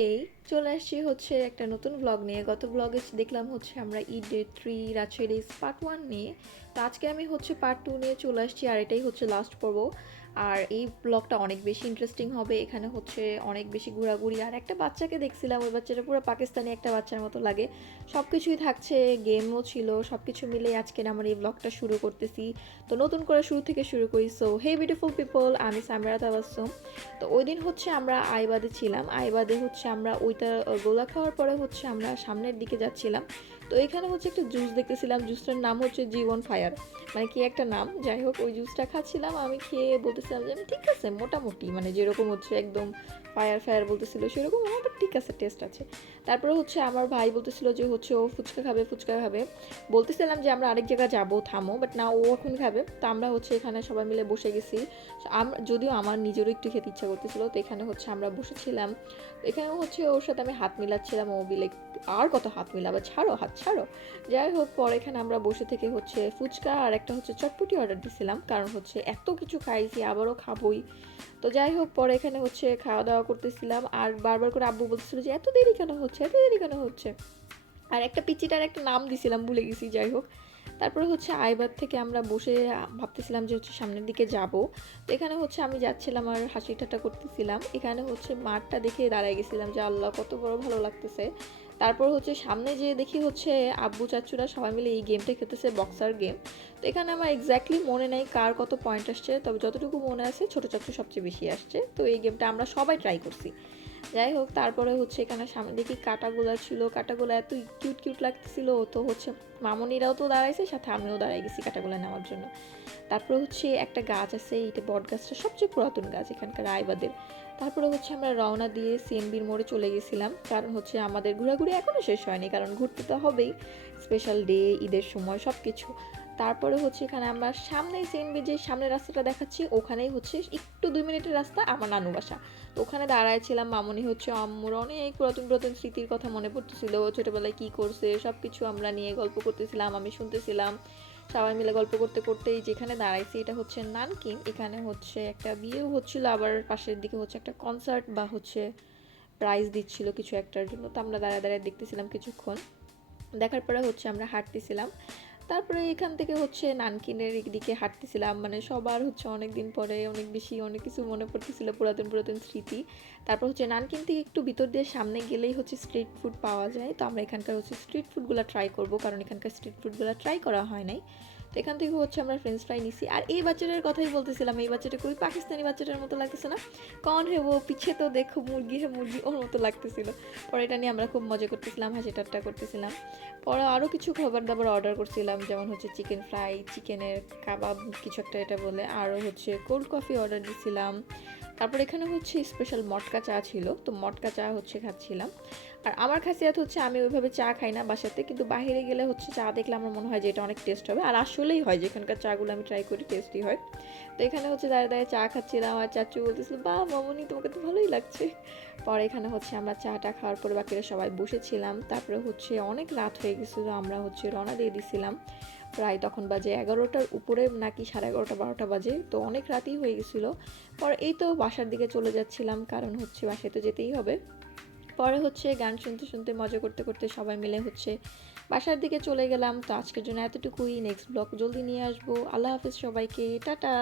এই চলে আসছি হচ্ছে একটা নতুন ব্লগ নিয়ে। গত ব্লগে দেখলাম হচ্ছে আমরা ঈদ ডে 3 রাজশাহীর পার্ট 1 নিয়ে। তো আজকে আমি হচ্ছে পার্ট 2 নিয়ে চলে আসছি, আর এটাই হচ্ছে লাস্ট পর্ব। আর এই ব্লগটা অনেক বেশি ইন্টারেস্টিং হবে। এখানে হচ্ছে অনেক বেশি ঘোরাঘুরি, আর একটা বাচ্চাকে দেখছিলাম, ওই বাচ্চাটা পুরো পাকিস্তানি একটা বাচ্চার মতো লাগে। সব কিছুই থাকছে, গেমও ছিল, সব কিছু মিলে আজকে আমার এই ব্লগটা শুরু করতেছি। তো নতুন করে শুরু থেকে শুরু করি। সো হে বিউটিফুল পিপল, আমি সামিরা তাবাসসুম। তো ওই দিন হচ্ছে আমরা আইবাদে ছিলাম। আইবাদে হচ্ছে আমরা ওইটা গোলা খাওয়ার পরে হচ্ছে আমরা সামনের দিকে যাচ্ছিলাম। তো এখানে হচ্ছে একটা জুস দেখতেছিলাম, জুসটার নাম হচ্ছে জীবন ফায়ার, মানে কি একটা নাম, যাই হোক ওই জুসটা খাচ্ছিলাম। আমি খেয়ে বলতেছিলাম যে আমি ঠিক আছে মোটামুটি, মানে যেরকম হচ্ছে একদম ফায়ার ফায়ার বলতেছিল সেরকম আমার, বাট ঠিক আছে, টেস্ট আছে। তারপরে হচ্ছে আমার ভাই বলতেছিল যে হচ্ছে ও ফুচকা খাবে, ফুচকা খাবে। বলতেছিলাম যে আমরা আরেক জায়গায় যাবো, থামো, বাট না, ও এখন খাবে। তো আমরা হচ্ছে এখানে সবাই মিলে বসে গেছি। যদিও আমার নিজেরও একটু খেতে ইচ্ছা করতেছিল, তো এখানে হচ্ছে আমরা বসেছিলাম। তো এখানে হচ্ছে ওর সাথে আমি হাত মিলাচ্ছিলাম, ও বিলে আর কত হাত মিলাবে, ছাড়ো হাত ছাড়ো। যাই হোক, পরে এখানে আমরা বসে থেকে হচ্ছে ফুচকা আর একটা হচ্ছে চটপটি অর্ডার দিছিলাম, কারণ হচ্ছে এত কিছু খাইছি, আবারও খাবোই। তো যাই হোক, পরে এখানে হচ্ছে খাওয়া দাওয়া করতেছিলাম, আর বারবার করে আব্বু বলতেছিল যে এত দেরি কেন হচ্ছে, এত দেরি কেন হচ্ছে। আর একটা পিচিটার একটা নাম দিছিলাম, ভুলে গেছি, যাই হোক। তারপরে হচ্ছে আইবার থেকে আমরা বসে ভাবতেছিলাম যে হচ্ছে সামনের দিকে যাব। তো এখানে হচ্ছে আমি যাচ্ছিলাম আর হাসি ঠাট্টা করতেছিলাম। এখানে হচ্ছে মাঠটা দেখে দাঁড়ায় গেছিলাম যে আল্লাহ কত বড় ভালো লাগতেছে। তারপর হচ্ছে সামনে যেয়ে দেখি হচ্ছে আব্বু চাচুরা সবাই মিলে এই গেমটা খেলতেছে, বক্সার গেম। তো এখানে আমার এক্স্যাক্টলি মনে নেই কার কত পয়েন্ট আসছে, তবে যতটুকু মনে আছে ছোটো চাচু সবচেয়ে বেশি আসছে। তো এই গেমটা আমরা সবাই ট্রাই করছি। যাই হোক, তারপরে হচ্ছে এখানে সামনে দেখি কাটাগোলা ছিল, কাটাগোলা এত কিউট কিউট লাগতেছিল। তো হচ্ছে মামনিরাও তো দাঁড়াইছে, সাথে আমিও দাঁড়াই গেছি কাটাগোলা নেওয়ার জন্য। তারপরে হচ্ছে একটা গাছ আছে, এইটা বট গাছটা সবচেয়ে পুরাতন গাছ এখানকার আইবাদের। তারপরে হচ্ছে আমরা রওনা দিয়ে সিএমবির মোড়ে চলে গেছিলাম, কারণ হচ্ছে আমাদের ঘোরাঘুরি এখনও শেষ হয়নি, কারণ ঘুরতে তো হবেই, স্পেশাল ডে, ঈদের সময় সব কিছু। তারপরে হচ্ছে এখানে আমরা সামনেই সিএমবি, যে সামনের রাস্তাটা দেখাচ্ছি ওখানেই হচ্ছে একটু 2 মিনিটের রাস্তা আমার নানু বাসা। তো ওখানে দাঁড়াইছিলাম, মামনি হচ্ছে আম্মুর অনেক পুরাতন পুরাতন স্মৃতির কথা মনে পড়তেছিল, ছোটোবেলায় কী করছে সব কিছু আমরা নিয়ে গল্প করতেছিলাম, আমি শুনতেছিলাম। সবাই মিলে গল্প করতে করতেই যেখানে দাঁড়াইছি এটা হচ্ছে নানকিন। এখানে হচ্ছে একটা বিয়েও হচ্ছিল, আবার পাশের দিকে হচ্ছে একটা কনসার্ট বা হচ্ছে প্রাইজ দিচ্ছিল কিছু একটার জন্য। তো আমরা দাঁড়ায় দাঁড়ায় দেখতেছিলাম কিছুক্ষণ, দেখার পরে হচ্ছে আমরা হাঁটতেছিলাম। তারপরে এখান থেকে হচ্ছে নানকিনের দিকে হাঁটতেছিলাম, মানে সবার হচ্ছে অনেক দিন পরে অনেক বেশি অনেক কিছু মনে পড়তেছিল, পুরাতন পুরাতন স্মৃতি। তারপর হচ্ছে নানকিন থেকে একটু ভিতর দিয়ে সামনে গেলেই হচ্ছে স্ট্রিট ফুড পাওয়া যায়। তো আমরা এখানকার হচ্ছে স্ট্রিট ফুডগুলো ট্রাই করব, কারণ এখানকার স্ট্রিট ফুডগুলো ট্রাই করা হয় নাই। তো এখান থেকে হচ্ছে আমরা ফ্রেঞ্চ ফ্রাই নিছি। আর এই বাচ্চাটার কথাই বলতেছিলাম, এই বাচ্চাটা খুবই পাকিস্তানি বাচ্চাটার মতো লাগতেছে না? কন হে ও পিছে তো দেখো মুরগি হে মুরগি, ওর মতো লাগতেছিল। পরে এটা নিয়ে আমরা খুব মজা করতেছিলাম, হাসি ঠাট্টা করতেছিলাম। পরে আরও কিছু খাবার দাবার অর্ডার করছিলাম, যেমন হচ্ছে চিকেন ফ্রাই, চিকেনের কাবাব কিছু একটা এটা বলে, আরও হচ্ছে কোল্ড কফি অর্ডার দিছিলাম। তারপর এখানে হচ্ছে স্পেশাল মটকা চা ছিল, তো মটকা চা হচ্ছে খাচ্ছিলাম। আর আমার খাসিয়াত হচ্ছে আমি ওইভাবে চা খাই না বাসাতে, কিন্তু বাইরে গেলে হচ্ছে চা দেখলে আমার মনে হয় যে এটা অনেক টেস্ট হবে, আর আসলেই হয়, যেখানকার চাগুলো আমি ট্রাই করি টেস্টি হয়। তো এখানে হচ্ছে দাঁড়িয়ে দাঁড়িয়ে চা খাচ্ছিলাম, আর চাচু বলতেছিল বা মামনি তোমাকে তো ভালোই লাগছে। পরে এখানে হচ্ছে আমরা চাটা খাওয়ার পরে বাকিরা সবাই বসেছিলাম। তারপরে হচ্ছে অনেক রাত হয়ে গেছিলো, আমরা হচ্ছে রওনা দিয়ে দিছিলাম। প্রায় তখন বাজে 11টার উপরে, নাকি 11:30 12টা বাজে, তো অনেক রাতই হয়ে গেছিলো। পরে এই তো বাসার দিকে চলে যাচ্ছিলাম, কারণ হচ্ছে বাসায় তো যেতেই হবে। পরে হচ্ছে গান শুনতে শুনতে মজা করতে করতে সবাই মিলে হচ্ছে বাসার দিকে চলে গেলাম। তো আজকের জন্য এতটুকুই, নেক্সট ব্লগ জলদি নিয়ে আসবো। আল্লাহ হাফিজ সবাইকে, টাটা।